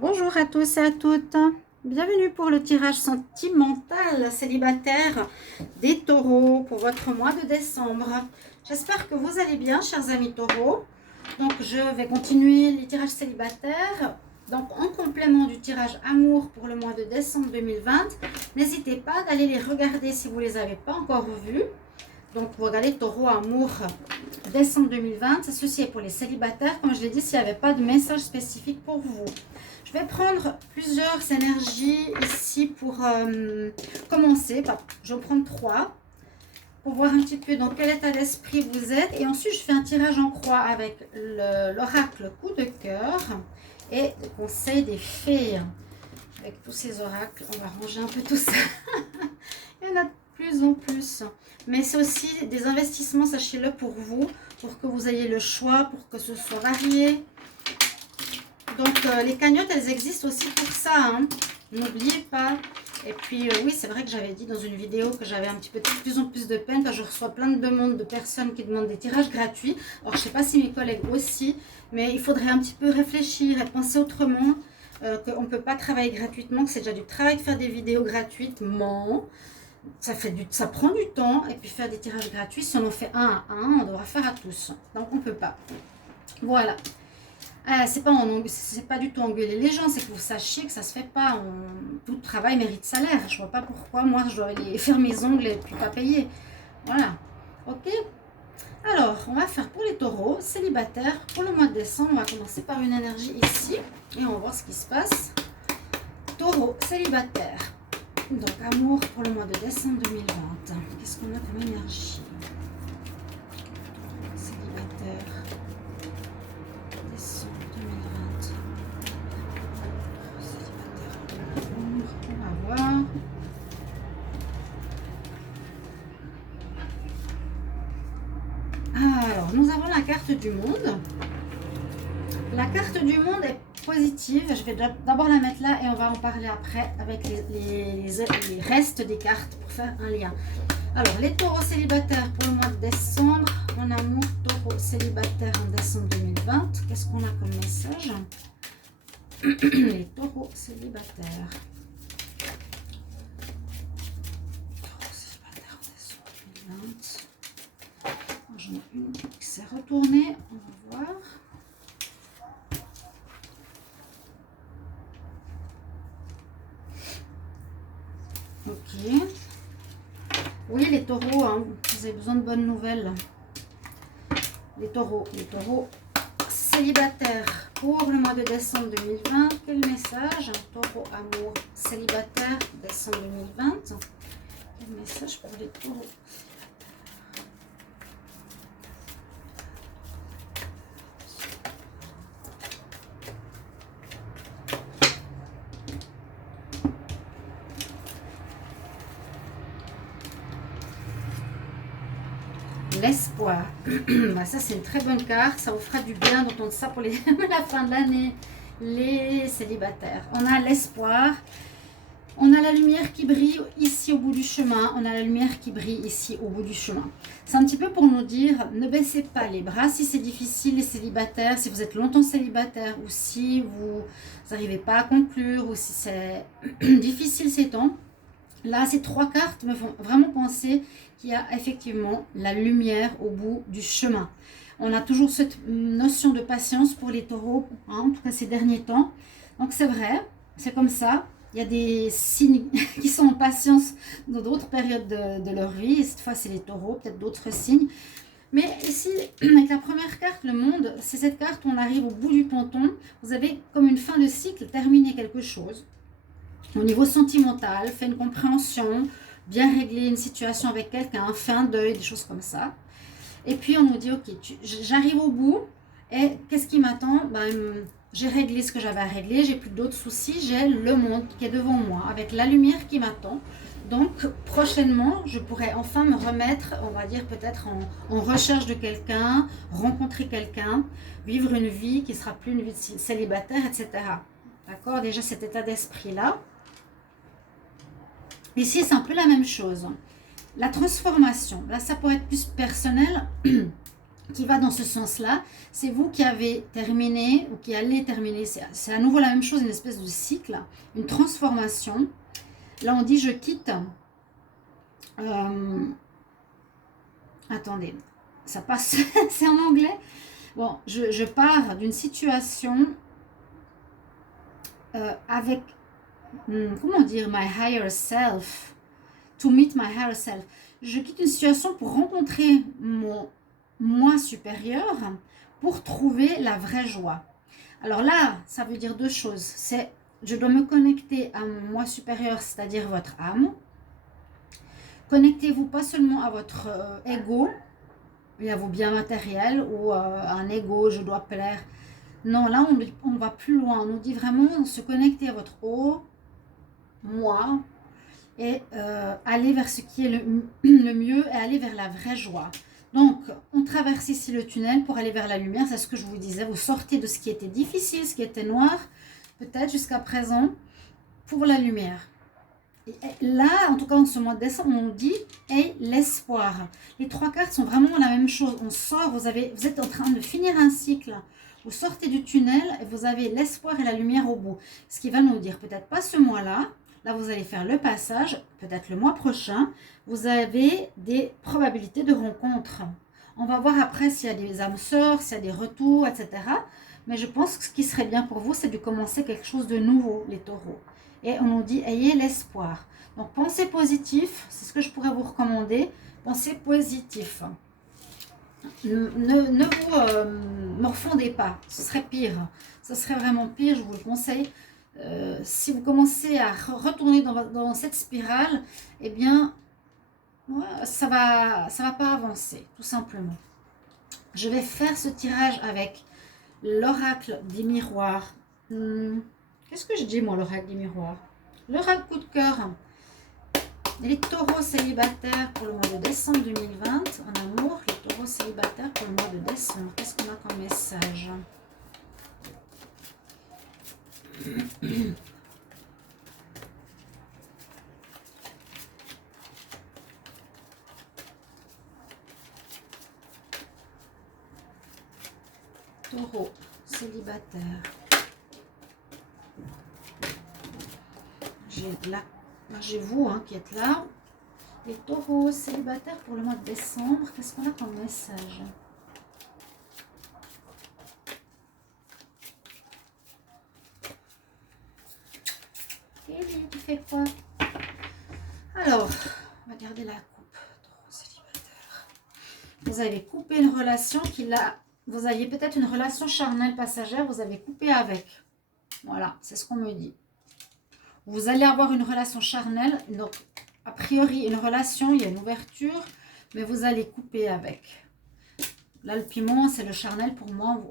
Bonjour à tous et à toutes. Bienvenue pour le tirage sentimental célibataire des taureaux pour votre mois de décembre. J'espère que vous allez bien, chers amis taureaux. Donc, je vais continuer les tirages célibataires. Donc, en complément du tirage amour pour le mois de décembre 2020, n'hésitez pas d'aller les regarder si vous ne les avez pas encore vus. Donc, vous regardez Taureau Amour décembre 2020. Ceci est pour les célibataires. Comme je l'ai dit, s'il n'y avait pas de message spécifique pour vous. Je vais prendre plusieurs énergies ici pour commencer. Enfin, je vais en prendre 3 pour voir un petit peu dans quel état d'esprit vous êtes. Et ensuite, je fais un tirage en croix avec l'oracle coup de cœur et le conseil des fées. Avec tous ces oracles, on va ranger un peu tout ça. Il y en a de plus en plus. Mais c'est aussi des investissements, sachez-le, pour vous, pour que vous ayez le choix, pour que ce soit varié. Donc, les cagnottes, elles existent aussi pour ça. Hein. N'oubliez pas. Et puis, oui, c'est vrai que j'avais dit dans une vidéo que j'avais un petit peu de plus en plus de peine quand je reçois plein de demandes de personnes qui demandent des tirages gratuits. Alors, je ne sais pas si mes collègues aussi, mais il faudrait un petit peu réfléchir et penser autrement. Qu'on ne peut pas travailler gratuitement, que c'est déjà du travail de faire des vidéos gratuitement. Ça prend du temps. Et puis, faire des tirages gratuits, si on en fait un à un, on devra faire à tous. Donc, on ne peut pas. Voilà. C'est pas du tout engueuler les gens, c'est que vous sachiez que ça se fait pas. Tout travail mérite salaire. Je vois pas pourquoi moi je dois aller faire mes ongles et puis pas payer. Voilà. Ok. Alors, on va faire pour les taureaux célibataires pour le mois de décembre. On va commencer par une énergie ici et on va voir ce qui se passe. Taureau célibataire. Donc, amour pour le mois de décembre 2020. Qu'est-ce qu'on a comme énergie? Célibataire. Décembre 2020. On va voir. Alors, nous avons la carte du monde. La carte du monde est positive. Je vais d'abord la mettre là et on va en parler après avec les restes des cartes pour faire un lien. Alors, les taureaux célibataires pour le mois de décembre. En amour, taureau célibataire en décembre 2020. Qu'est-ce qu'on a comme message? Les taureaux célibataires. Taureaux célibataires en décembre 2020. J'en ai une qui s'est retournée, on va voir. Ok. Oui, les taureaux, hein, vous avez besoin de bonnes nouvelles. Les taureaux célibataires pour le mois de décembre 2020. Quel message? Taureau amour célibataire décembre 2020. Quel message pour les taureaux? L'espoir. Bah, ça, c'est une très bonne carte. Ça vous fera du bien d'entendre ça pour la fin de l'année. Les célibataires. On a l'espoir. On a la lumière qui brille ici au bout du chemin. On a la lumière qui brille ici au bout du chemin. C'est un petit peu pour nous dire, ne baissez pas les bras si c'est difficile, les célibataires. Si vous êtes longtemps célibataire ou si vous n'arrivez pas à conclure ou si c'est difficile ces temps. Là, ces 3 cartes me font vraiment penser qu'il y a effectivement la lumière au bout du chemin. On a toujours cette notion de patience pour les taureaux, hein, en tout cas ces derniers temps. Donc c'est vrai, c'est comme ça. Il y a des signes qui sont en patience dans d'autres périodes de leur vie. Et cette fois, c'est les taureaux, peut-être d'autres signes. Mais ici, avec la première carte, le monde, c'est cette carte où on arrive au bout du ponton. Vous avez comme une fin de cycle, terminer quelque chose. Au niveau sentimental, fait une compréhension, bien régler une situation avec quelqu'un, fait un deuil, des choses comme ça. Et puis on nous dit, ok, j'arrive au bout, et qu'est-ce qui m'attend? J'ai réglé ce que j'avais à régler, j'ai plus d'autres soucis, j'ai le monde qui est devant moi, avec la lumière qui m'attend. Donc prochainement, je pourrai enfin me remettre, on va dire peut-être en recherche de quelqu'un, rencontrer quelqu'un, vivre une vie qui sera plus une vie de célibataire, etc. D'accord? Déjà cet état d'esprit-là. Ici, c'est un peu la même chose. La transformation, là, ça pourrait être plus personnel. qui va dans ce sens-là. C'est vous qui avez terminé ou qui allez terminer. C'est à nouveau la même chose, une espèce de cycle, une transformation. Là, on dit je quitte. Attendez, ça passe, c'est en anglais. Bon, je pars d'une situation avec, comment dire, my higher self, to meet my higher self. Je quitte une situation pour rencontrer mon moi supérieur, pour trouver la vraie joie. Alors là, ça veut dire deux choses. C'est, je dois me connecter à mon moi supérieur, c'est-à-dire votre âme. Connectez-vous pas seulement à votre ego, et à vos biens matériels, ou un ego, je dois plaire. Non, là, on va plus loin. On nous dit vraiment se connecter à votre haut, moi, et aller vers ce qui est le mieux, et aller vers la vraie joie. Donc, on traverse ici le tunnel pour aller vers la lumière. C'est ce que je vous disais. Vous sortez de ce qui était difficile, ce qui était noir, peut-être jusqu'à présent, pour la lumière. Et là, en tout cas, en ce mois de décembre, on dit hey, l'espoir. Les trois cartes sont vraiment la même chose. On sort, vous êtes en train de finir un cycle. Vous sortez du tunnel et vous avez l'espoir et la lumière au bout. Ce qui va nous dire, peut-être pas ce mois-là, là vous allez faire le passage, peut-être le mois prochain, vous avez des probabilités de rencontre. On va voir après s'il y a des âmes sœurs, s'il y a des retours, etc. Mais je pense que ce qui serait bien pour vous, c'est de commencer quelque chose de nouveau, les taureaux. Et on nous dit, ayez l'espoir. Donc, pensez positif, c'est ce que je pourrais vous recommander. Pensez positif. Ne vous morfondez pas, ce serait pire. Ce serait vraiment pire, je vous le conseille. Si vous commencez à retourner dans cette spirale, eh bien, ça va pas avancer, tout simplement. Je vais faire ce tirage avec l'oracle des miroirs. Qu'est-ce que je dis, moi, l'oracle des miroirs? L'oracle coup de cœur. Les taureaux célibataires pour le mois de décembre 2020. En amour, les taureaux célibataires pour le mois de décembre. Qu'est-ce qu'on a comme message? Taureaux célibataires. J'ai vous qui êtes là. Les taureaux célibataires pour le mois de décembre. Qu'est-ce qu'on a comme message? Kelly, tu fais quoi? Alors, on va garder la coupe. Taureaux célibataires. Vous avez coupé une relation vous aviez peut-être une relation charnelle passagère, vous avez coupé avec. Voilà, c'est ce qu'on me dit. Vous allez avoir une relation charnelle, donc a priori une relation, il y a une ouverture, mais vous allez couper avec. Là, le piment, c'est le charnel pour moi.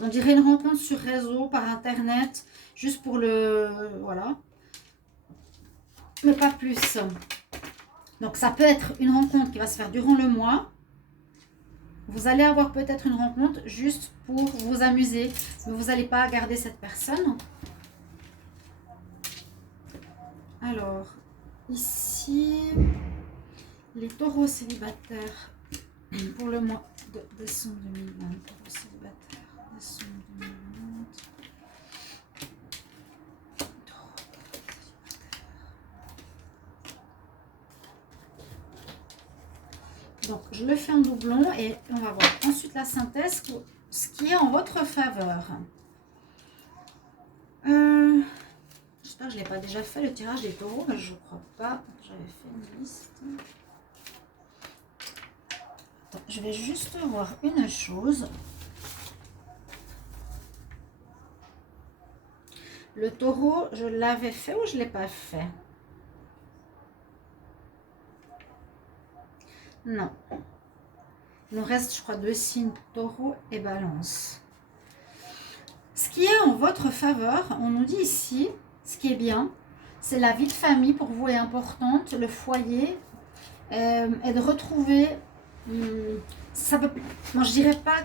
On dirait une rencontre sur réseau, par internet, juste pour voilà. Mais pas plus. Donc, ça peut être une rencontre qui va se faire durant le mois. Vous allez avoir peut-être une rencontre juste pour vous amuser, mais vous n'allez pas garder cette personne. Alors, ici, les taureaux célibataires pour le mois de décembre 2020. Taureaux célibataires, décembre 2020. Donc, je le fais en doublon et on va voir ensuite la synthèse, ce qui est en votre faveur. J'espère que je ne l'ai pas déjà fait, le tirage des taureaux, mais je ne crois pas. J'avais fait une liste. Attends, je vais juste voir une chose. Le taureau, je l'avais fait ou je ne l'ai pas fait? Non. Il nous reste, je crois, 2 signes, taureau et balance. Ce qui est en votre faveur, on nous dit ici, ce qui est bien, c'est la vie de famille pour vous est importante, le foyer, et de retrouver, moi je dirais pas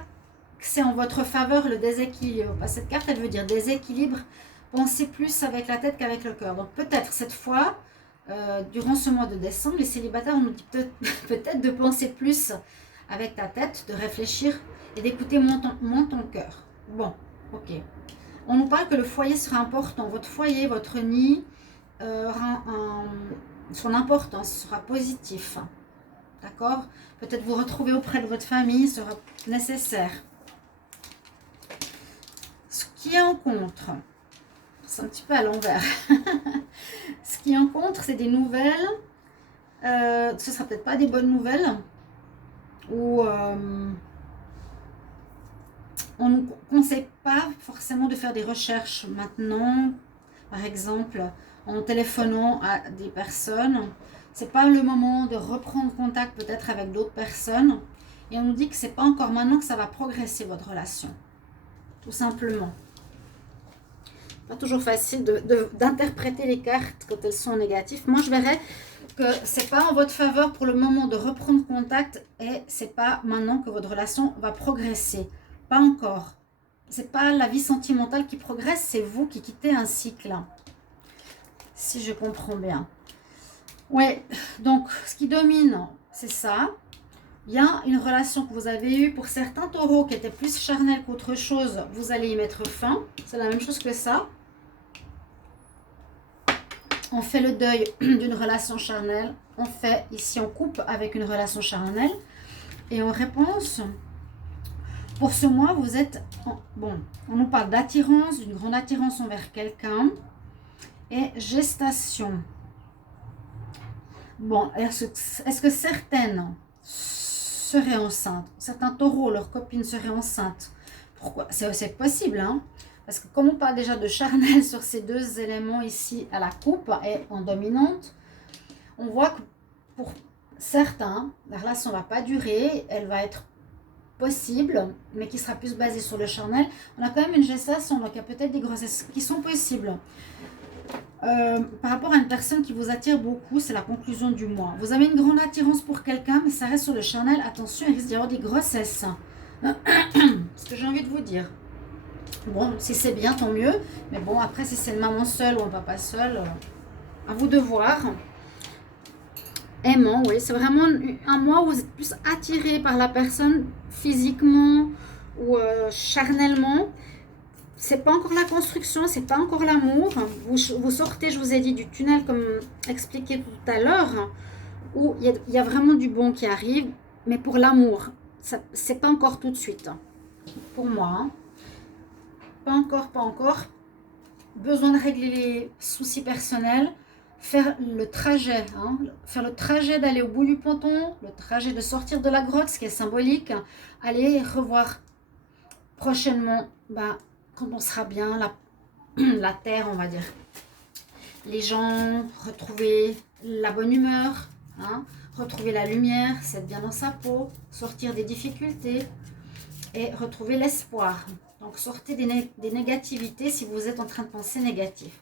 que c'est en votre faveur le déséquilibre, parce que cette carte elle veut dire déséquilibre, pensez plus avec la tête qu'avec le cœur. Donc peut-être cette fois, durant ce mois de décembre, les célibataires, on nous dit peut-être de penser plus avec ta tête, de réfléchir et d'écouter moins ton cœur. Bon, ok. On nous parle que le foyer sera important. Votre foyer, votre nid, son importance sera positif. D'accord? Peut-être vous retrouver auprès de votre famille sera nécessaire. Ce qui est en contre, c'est un petit peu à l'envers. Ce qui est en contre, c'est des nouvelles. Ce ne sera peut-être pas des bonnes nouvelles. Ou on ne conseille pas forcément de faire des recherches maintenant. Par exemple, en téléphonant à des personnes. C'est pas le moment de reprendre contact peut-être avec d'autres personnes. Et on nous dit que c'est pas encore maintenant que ça va progresser votre relation. Tout simplement. Pas toujours facile d'interpréter les cartes quand elles sont négatives. Moi, je verrais que c'est pas en votre faveur pour le moment de reprendre contact et c'est pas maintenant que votre relation va progresser. Pas encore. C'est pas la vie sentimentale qui progresse, c'est vous qui quittez un cycle. Si je comprends bien. Ouais, donc ce qui domine, c'est ça. Il y a une relation que vous avez eue pour certains taureaux qui était plus charnelle qu'autre chose. Vous allez y mettre fin. C'est la même chose que ça. On fait le deuil d'une relation charnelle. On fait, ici on coupe avec une relation charnelle. Et en réponse, pour ce mois, vous êtes... Bon, on nous parle d'attirance, d'une grande attirance envers quelqu'un. Et gestation. Bon, est-ce que certaines seraient enceintes? Certains taureaux, leurs copines seraient enceintes. Pourquoi? C'est possible, hein? Parce que comme on parle déjà de charnel sur ces deux éléments ici à la coupe et en dominante, on voit que pour certains, la relation ne va pas durer, elle va être possible, mais qui sera plus basée sur le charnel. On a quand même une gestation, donc il y a peut-être des grossesses qui sont possibles. Par rapport à une personne qui vous attire beaucoup, c'est la conclusion du mois. Vous avez une grande attirance pour quelqu'un, mais ça reste sur le charnel. Attention, il risque d'y avoir des grossesses. C'est ce que j'ai envie de vous dire. Bon, si c'est bien, tant mieux. Mais bon, après, si c'est une maman seule ou un papa seul, à vous de voir. Aimant, oui, c'est vraiment un mois où vous êtes plus attiré par la personne physiquement ou charnellement. C'est pas encore la construction, c'est pas encore l'amour. Vous sortez, je vous ai dit, du tunnel comme expliqué tout à l'heure, où il y a vraiment du bon qui arrive, mais pour l'amour, c'est pas encore tout de suite. Pour moi, hein. Pas encore. Besoin de régler les soucis personnels, faire le trajet, hein, faire le trajet d'aller au bout du ponton, le trajet de sortir de la grotte, ce qui est symbolique, aller revoir prochainement, quand on sera bien, la terre, on va dire. Les gens, retrouver la bonne humeur, hein, retrouver la lumière, s'être bien dans sa peau, sortir des difficultés et retrouver l'espoir. Donc, sortez des négativités si vous êtes en train de penser négatif.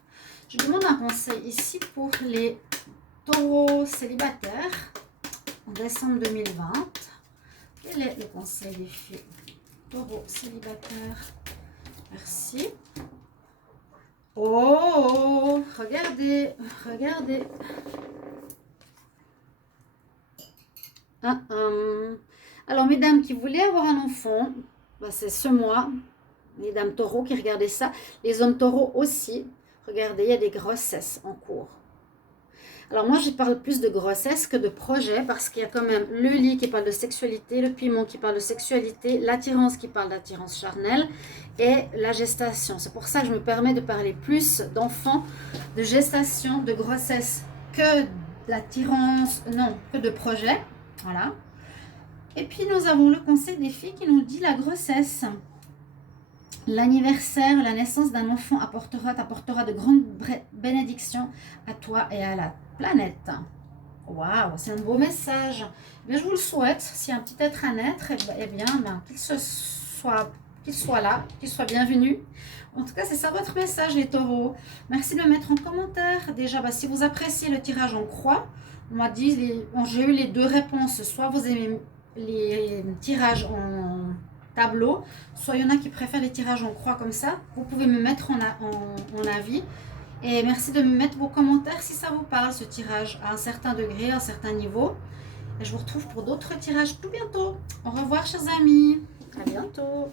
Je demande un conseil ici pour les taureaux célibataires en décembre 2020. Quel est le conseil des filles? Taureaux célibataires. Merci. Oh, regardez. Alors, mesdames qui voulaient avoir un enfant, c'est ce mois. Les dames taureaux qui regardaient ça. Les hommes taureaux aussi. Regardez, il y a des grossesses en cours. Alors moi, je parle plus de grossesse que de projet parce qu'il y a quand même le lit qui parle de sexualité, le piment qui parle de sexualité, l'attirance qui parle d'attirance charnelle et la gestation. C'est pour ça que je me permets de parler plus d'enfants, de gestation, de grossesse que d'attirance, non, que de projet. Voilà. Et puis nous avons le conseil des filles qui nous dit la grossesse. L'anniversaire, la naissance d'un enfant t'apportera de grandes bénédictions à toi et à la planète. Waouh, c'est un beau message. Mais je vous le souhaite, s'il y a un petit être à naître, qu'il soit là, qu'il soit bienvenu. En tout cas, c'est ça votre message, les taureaux. Merci de le mettre en commentaire. Déjà, si vous appréciez le tirage en croix, on m'a dit, j'ai eu les deux réponses. Soit vous aimez les tirages en tableau, soit il y en a qui préfèrent les tirages en croix comme ça. Vous pouvez me mettre en avis et merci de me mettre vos commentaires si ça vous parle, ce tirage à un certain degré, à un certain niveau. Et je vous retrouve pour d'autres tirages tout bientôt. Au revoir chers amis. À bientôt.